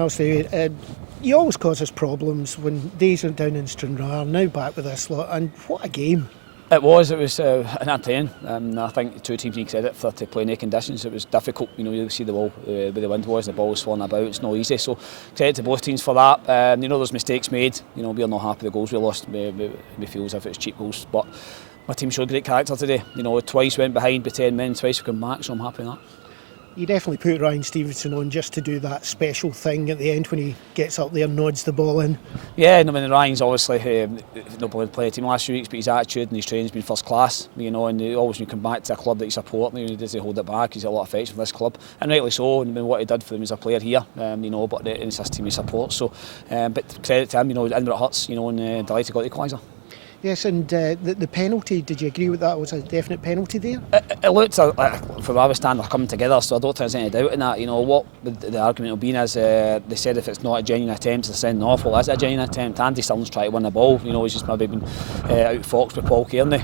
Obviously, he always causes problems when days are down in Stranraer, now back with this lot, and what a game. It was an entertaining. I think the two teams need credit for to play in any conditions. It was difficult, you see the ball where the wind was and the ball was falling about. It's not easy, so credit to both teams for that. There's mistakes made. We're not happy with the goals we lost. We feel as if it's cheap goals, but my team showed great character today. Twice went behind by 10 men, twice we come back, so I'm happy with that. You definitely put Ryan Stevenson on just to do that special thing at the end when he gets up there and nods the ball in. Yeah, Ryan's obviously not played a team last few weeks, but his attitude and his training's been first class. And always when you come back to a club that you support, he doesn't hold it back. He's got a lot of affection for this club, and rightly so. And what he did for them as a player here, but it's his team he supports. So, but credit to him, in where it hurts, and delighted he got the equaliser. Yes, and the penalty, did you agree with that? Was a definite penalty there? It looked, from where I was standing, they're coming together, so I don't think there's any doubt in that. What the argument will be is they said if it's not a genuine attempt, it's a sending off. Well, is it a genuine attempt? Andy Stirling's trying to win the ball. He's just maybe been out foxed with Paul Kearney.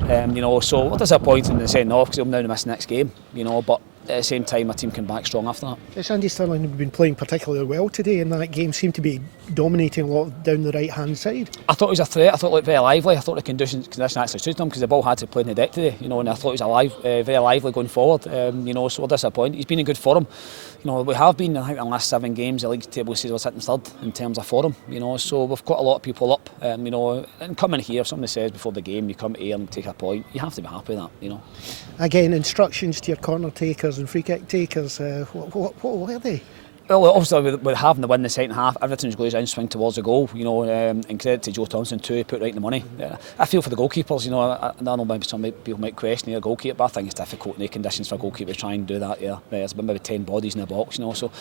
So what does that point in the sending off? Because he'll now miss the next game. But at the same time, my team came back strong after that. Yes, Andy Stirling had been playing particularly well today in that game, seemed to be dominating a lot down the right hand side. I thought he was a threat. I thought it looked very lively. I thought the condition actually suited him because the ball had to play in the deck today, and I thought he was very lively going forward. So we're disappointed. He's been in good form. We have been, I think, in the last 7 games, the league table says we're sitting third in terms of form. So we've got a lot of people up. And coming here, if somebody says before the game, you come here and take a point, you have to be happy with that. Again, instructions to your corner takers and free kick takers. What were they? Well, obviously, with having the win in the second half, everything's goes in swing towards the goal. And credit to Joe Thompson too, he put right in the money. I feel for the goalkeepers. I know maybe some people might question their goalkeeper, but I think it's difficult in the conditions for a goalkeeper to try and do that. There's been maybe 10 bodies in the box. So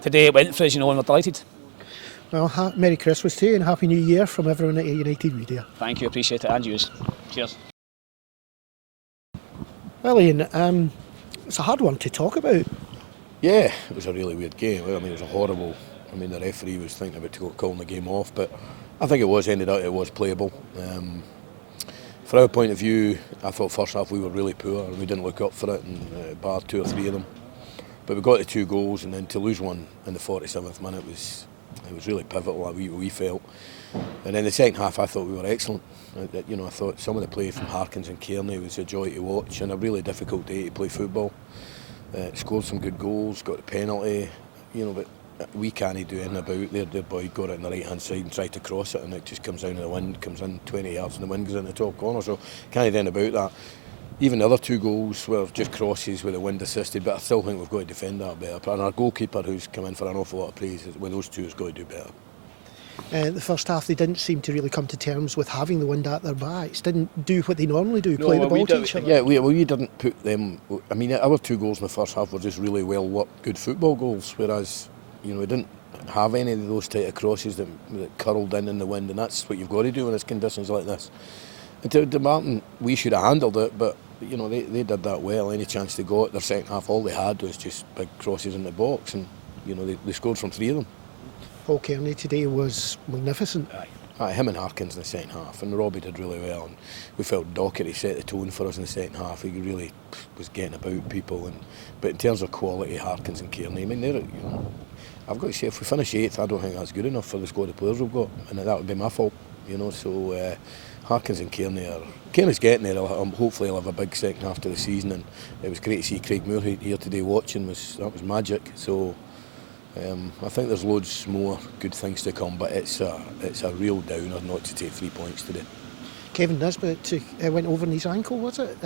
today it went for us. And we're delighted. Well, Merry Christmas to you and Happy New Year from everyone at United Media. Thank you, appreciate it, and yous. Cheers. Well, Ian, it's a hard one to talk about. Yeah, it was a really weird game. It was a horrible. The referee was thinking about calling the game off, but I think it was playable. From our point of view, I thought first half we were really poor and we didn't look up for it, and barred 2 or 3 of them. But we got the 2 goals, and then to lose one in the 47th minute was really pivotal. We felt, and then the second half I thought we were excellent. I thought some of the play from Harkins and Kearney was a joy to watch, and a really difficult day to play football. Scored some good goals, got the penalty, but we can't do anything about it. Their boy got it on the right hand side and tried to cross it, and it just comes down in the wind, comes in 20 yards, and the wind goes in the top corner. So can't do anything about that. Even the other 2 goals were just crosses with the wind assisted, but I still think we've got to defend that better. And our goalkeeper, who's come in for an awful lot of praise, with those 2 has got to do better. The first half, they didn't seem to really come to terms with having the wind at their backs. Didn't do what they normally do, play the ball to each other. Yeah, we didn't put them. Our 2 goals in the first half were just really well worked, good football goals. Whereas, we didn't have any of those type of crosses that curled in the wind, and that's what you've got to do in these conditions like this. And to Dumbarton, we should have handled it, but they did that well. Any chance they got, their second half, all they had was just big crosses in the box, and they scored from 3 of them. Paul Kearney today was magnificent. Him and Harkins in the second half, and Robbie did really well. And we felt Docherty set the tone for us in the second half. He really was getting about people. But in terms of quality, Harkins and Kearney, I've got to say, if we finish 8th, I don't think that's good enough for the squad of players we've got, and that would be my fault. So Harkins and Kearney's getting there. Hopefully he'll have a big second half to the season, and it was great to see Craig Moore here today watching. That was magic. So. I think there's loads more good things to come, but it's a real downer not to take 3 points today. Kevin Nisbet went over his ankle, was it?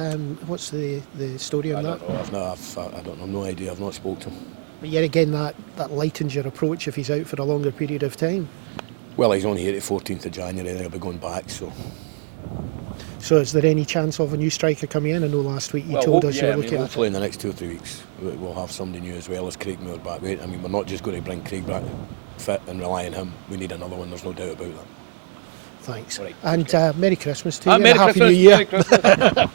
What's the story on that? I don't know, no idea. I've not spoken to him. But yet again, that lightens your approach if he's out for a longer period of time. Well, he's only here at 14th of January, and he'll be going back, so. So is there any chance of a new striker coming in? I know last week you told us you were looking at it. Hopefully in the next 2 or 3 weeks we'll have somebody new as well as Craig Moore back. We're not just going to bring Craig back fit and rely on him. We need another one, there's no doubt about that. Thanks. Right. And Merry Christmas to you. Merry Happy Christmas, New Year. Merry Christmas.